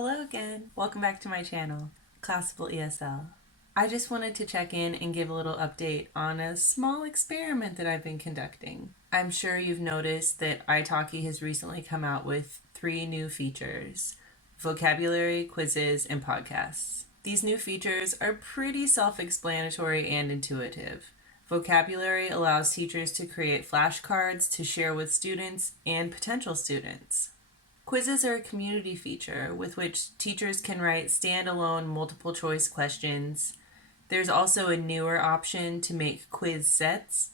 Hello again. Welcome back to my channel, Classical ESL. I just wanted to check in and give a little update on a small experiment that I've been conducting. I'm sure you've noticed that Italki has recently come out with 3 new features: vocabulary, quizzes, and podcasts. These new features are pretty self-explanatory and intuitive. Vocabulary allows teachers to create flashcards to share with students and potential students. Quizzes are a community feature with which teachers can write standalone multiple choice questions. There's also a newer option to make quiz sets,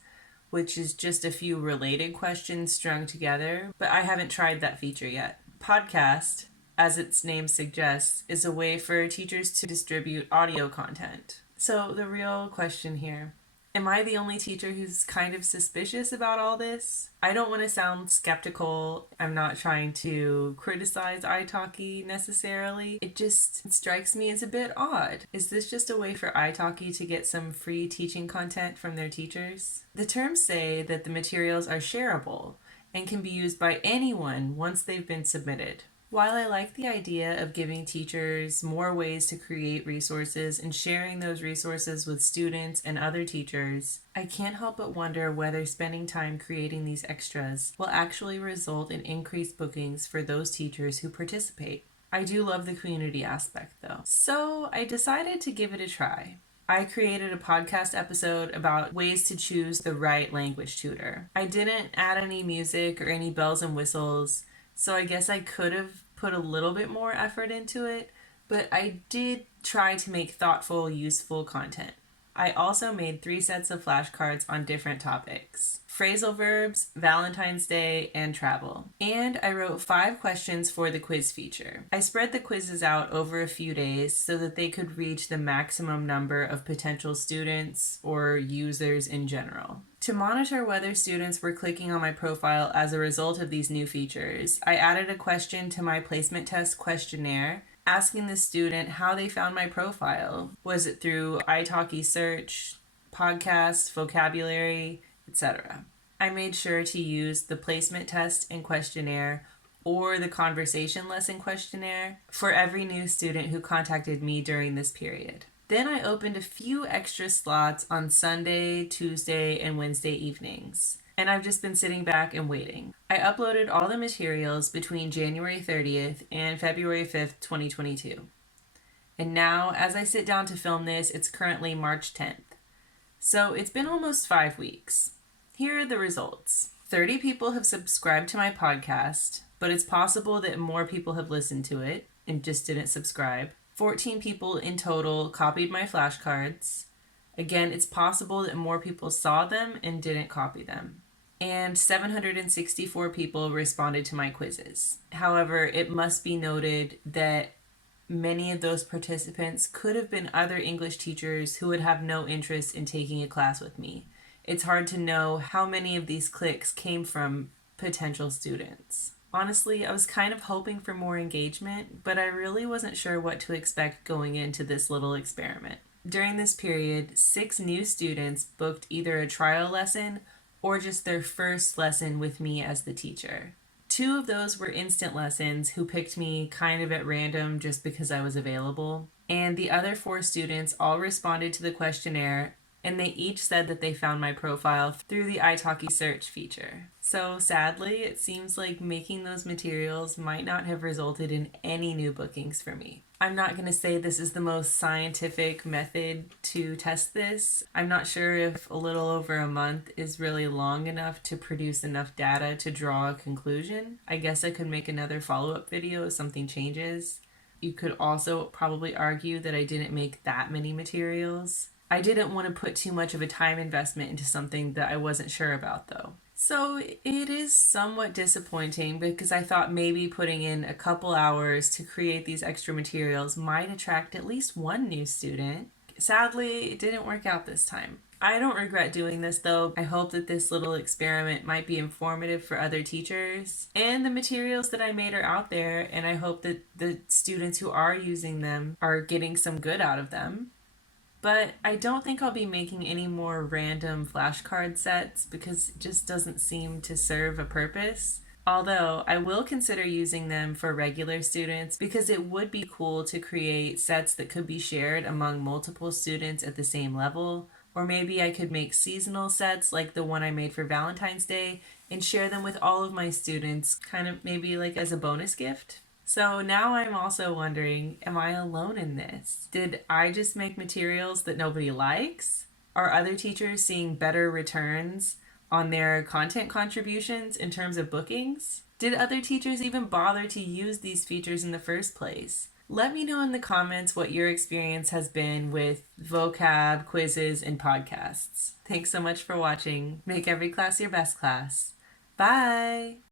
which is just a few related questions strung together, but I haven't tried that feature yet. Podcast, as its name suggests, is a way for teachers to distribute audio content. So the real question here: am I the only teacher who's kind of suspicious about all this? I don't want to sound skeptical. I'm not trying to criticize Italki necessarily. It just strikes me as a bit odd. Is this just a way for Italki to get some free teaching content from their teachers? The terms say that the materials are shareable and can be used by anyone once they've been submitted. While I like the idea of giving teachers more ways to create resources and sharing those resources with students and other teachers, I can't help but wonder whether spending time creating these extras will actually result in increased bookings for those teachers who participate. I do love the community aspect though, so I decided to give it a try. I created a podcast episode about ways to choose the right language tutor. I didn't add any music or any bells and whistles, so I guess I could have put a little bit more effort into it, but I did try to make thoughtful, useful content. I also made 3 sets of flashcards on different topics: phrasal verbs, Valentine's Day, and travel. And I wrote 5 questions for the quiz feature. I spread the quizzes out over a few days so that they could reach the maximum number of potential students or users in general. To monitor whether students were clicking on my profile as a result of these new features, I added a question to my placement test questionnaire asking the student how they found my profile. Was it through Italki search, podcast, vocabulary, etc.? I made sure to use the placement test and questionnaire or the conversation lesson questionnaire for every new student who contacted me during this period. Then I opened a few extra slots on Sunday, Tuesday, and Wednesday evenings, and I've just been sitting back and waiting. I uploaded all the materials between January 30th and February 5th, 2022. And now, as I sit down to film this, it's currently March 10th. So it's been almost 5 weeks. Here are the results. 30 people have subscribed to my podcast, but it's possible that more people have listened to it and just didn't subscribe. 14 people in total copied my flashcards. Again, it's possible that more people saw them and didn't copy them. And 764 people responded to my quizzes. However, it must be noted that many of those participants could have been other English teachers who would have no interest in taking a class with me. It's hard to know how many of these clicks came from potential students. Honestly, I was kind of hoping for more engagement, but I really wasn't sure what to expect going into this little experiment. During this period, 6 new students booked either a trial lesson or just their first lesson with me as the teacher. 2 of those were instant lessons who picked me kind of at random just because I was available. And the other 4 students all responded to the questionnaire, and they each said that they found my profile through the Italki search feature. So sadly, it seems like making those materials might not have resulted in any new bookings for me. I'm not going to say this is the most scientific method to test this. I'm not sure if a little over a month is really long enough to produce enough data to draw a conclusion. I guess I could make another follow-up video if something changes. You could also probably argue that I didn't make that many materials. I didn't want to put too much of a time investment into something that I wasn't sure about though. So it is somewhat disappointing because I thought maybe putting in a couple hours to create these extra materials might attract at least one new student. Sadly, it didn't work out this time. I don't regret doing this though. I hope that this little experiment might be informative for other teachers, and the materials that I made are out there, and I hope that the students who are using them are getting some good out of them. But I don't think I'll be making any more random flashcard sets because it just doesn't seem to serve a purpose. Although I will consider using them for regular students because it would be cool to create sets that could be shared among multiple students at the same level. Or maybe I could make seasonal sets like the one I made for Valentine's Day and share them with all of my students, kind of maybe like as a bonus gift. So now I'm also wondering, am I alone in this? Did I just make materials that nobody likes? Are other teachers seeing better returns on their content contributions in terms of bookings? Did other teachers even bother to use these features in the first place? Let me know in the comments what your experience has been with vocab, quizzes, and podcasts. Thanks so much for watching. Make every class your best class. Bye!